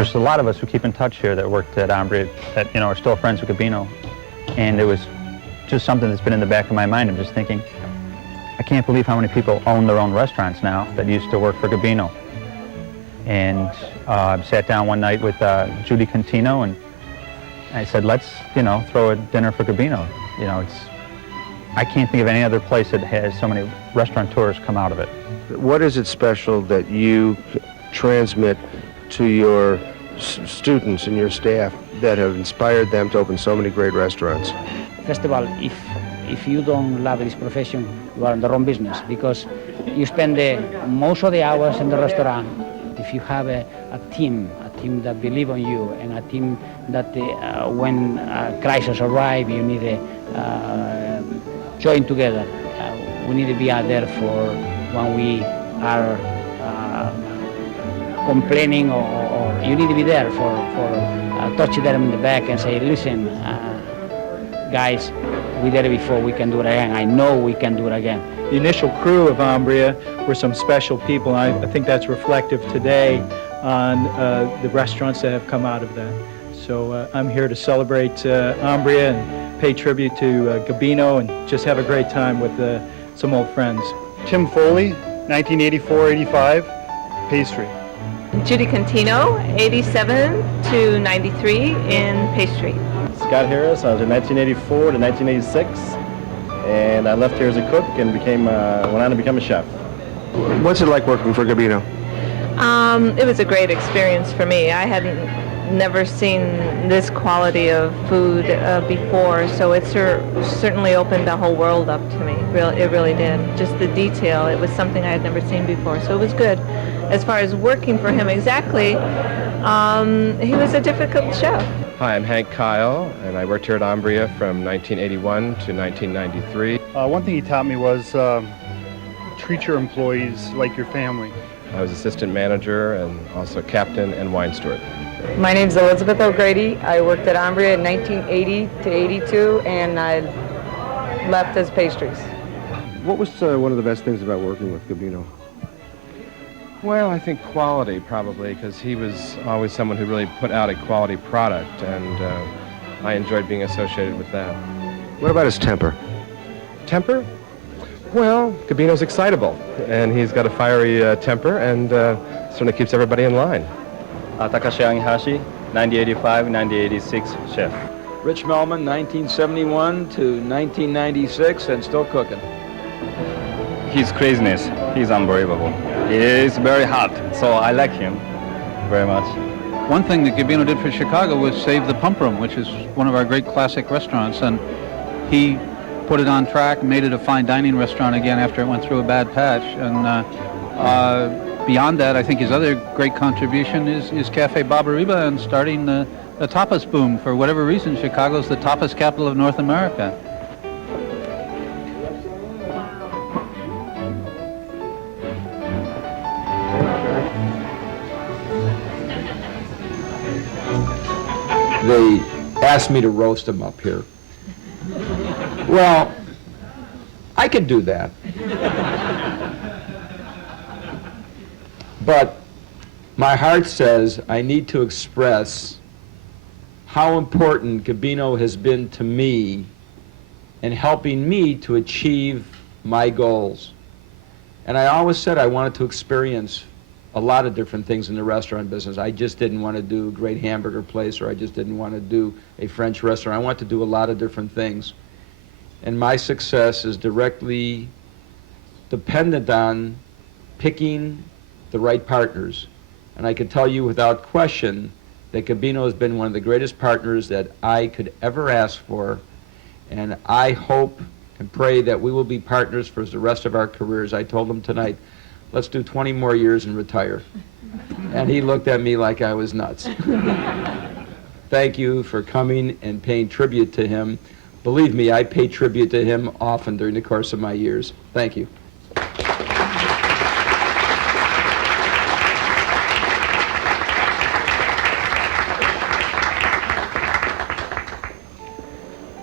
there's a lot of us who keep in touch here that worked at Ambria that, are still friends with Gabino. And it was just something that's been in the back of my mind. I'm just thinking, I can't believe how many people own their own restaurants now that used to work for Gabino. And I sat down one night with Judy Contino, and I said, let's, throw a dinner for Gabino. I can't think of any other place that has so many restaurateurs come out of it. What is it special that you transmit to your students and your staff that have inspired them to open so many great restaurants? First of all, if you don't love this profession, you are in the wrong business, because you spend most of the hours in the restaurant. If you have a team that believe on you, and a team that when a crisis arrive, you need to join together. We need to be out there for when we are complaining, or you need to be there for touching them in the back and say, listen, guys, we did it before, we can do it again. I know we can do it again. The initial crew of Ambria were some special people, and I think that's reflective today on the restaurants that have come out of that. So I'm here to celebrate Ambria and pay tribute to Gabino and just have a great time with some old friends. Tim Foley, 1984-85, pastry. Judy Contino, 87 to 93 in pastry. Scott Harris, I was in 1984 to 1986, and I left here as a cook and went on to become a chef. What's it like working for Gabino? It was a great experience for me. I hadn't never seen this quality of food before, so it certainly opened the whole world up to me. It really did. Just the detail, it was something I had never seen before, so it was good. As far as working for him exactly, he was a difficult chef. Hi, I'm Hank Kyle, and I worked here at Ambria from 1981 to 1993. One thing he taught me was treat your employees like your family. I was assistant manager and also captain and wine steward. My name's Elizabeth O'Grady. I worked at Ambria in 1980 to 82, and I left as pastries. What was one of the best things about working with Gabino? Well, I think quality, probably, because he was always someone who really put out a quality product, and I enjoyed being associated with that. What about his temper? Temper? Well, Gabino's excitable, and he's got a fiery temper, and certainly keeps everybody in line. Takashi Angihashi, 1985-1986 chef. Rich Melman, 1971 to 1996, and still cooking. His craziness, he's unbelievable. He is very hot, so I like him very much. One thing that Gabino did for Chicago was save the Pump Room, which is one of our great classic restaurants, and he put it on track, made it a fine dining restaurant again after it went through a bad patch. And beyond that, I think his other great contribution is Cafe Barbariba and starting the tapas boom. For whatever reason, Chicago's the tapas capital of North America. They asked me to roast them up here. Well, I could do that. But my heart says I need to express how important Gabino has been to me in helping me to achieve my goals. And I always said I wanted to experience a lot of different things in the restaurant business. I just didn't want to do a great hamburger place, or I just didn't want to do a French restaurant. I want to do a lot of different things. And my success is directly dependent on picking the right partners. And I can tell you without question that Gabino has been one of the greatest partners that I could ever ask for. And I hope and pray that we will be partners for the rest of our careers. I told him tonight, let's do 20 more years and retire. And he looked at me like I was nuts. Thank you for coming and paying tribute to him. Believe me, I pay tribute to him often during the course of my years. Thank you.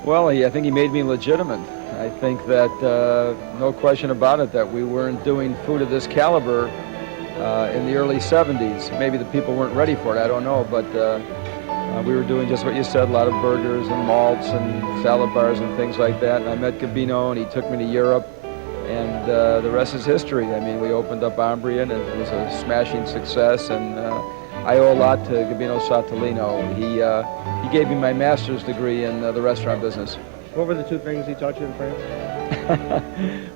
Well, I think he made me legitimate. I think that, no question about it, that we weren't doing food of this caliber in the early 70s. Maybe the people weren't ready for it, I don't know, but we were doing just what you said, a lot of burgers and malts and salad bars and things like that. And I met Gabino, and he took me to Europe, and the rest is history. I mean, we opened up Umbria, and it was a smashing success, and I owe a lot to Gabino Satolino. He gave me my master's degree in the restaurant business. What were the two things he taught you in France?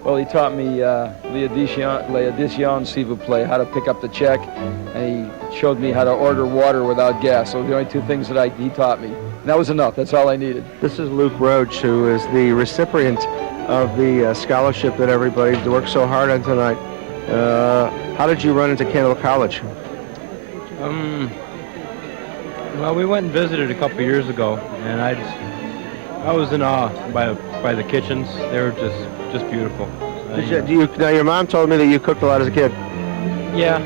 Well, he taught me l'addition, s'il vous plaît, how to pick up the check, and he showed me how to order water without gas. Those were the only two things that he taught me. And that was enough. That's all I needed. This is Luke Roach, who is the recipient of the scholarship that everybody worked so hard on tonight. How did you run into Candle College? Well, we went and visited a couple years ago, and I was in awe by the kitchens. They were just beautiful. Now, your mom told me that you cooked a lot as a kid. Yeah,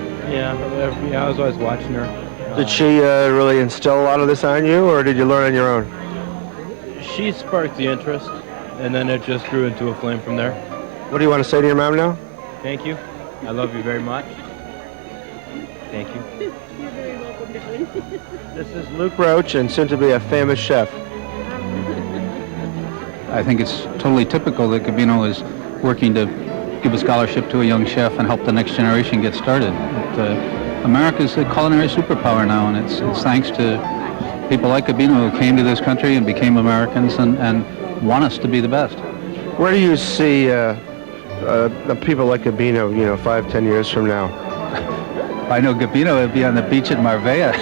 I was always watching her. Did she really instill a lot of this on you, or did you learn on your own? She sparked the interest, and then it just grew into a flame from there. What do you want to say to your mom now? Thank you. I love you very much. Thank you. You're very welcome, darling. This is Luke Roach, and soon to be a famous chef. I think it's totally typical that Gabino is working to give a scholarship to a young chef and help the next generation get started. America's a culinary superpower now, and it's thanks to people like Gabino who came to this country and became Americans and want us to be the best. Where do you see the people like Gabino, 5, 10 years from now? If I know Gabino, it'd be on the beach at Marbella.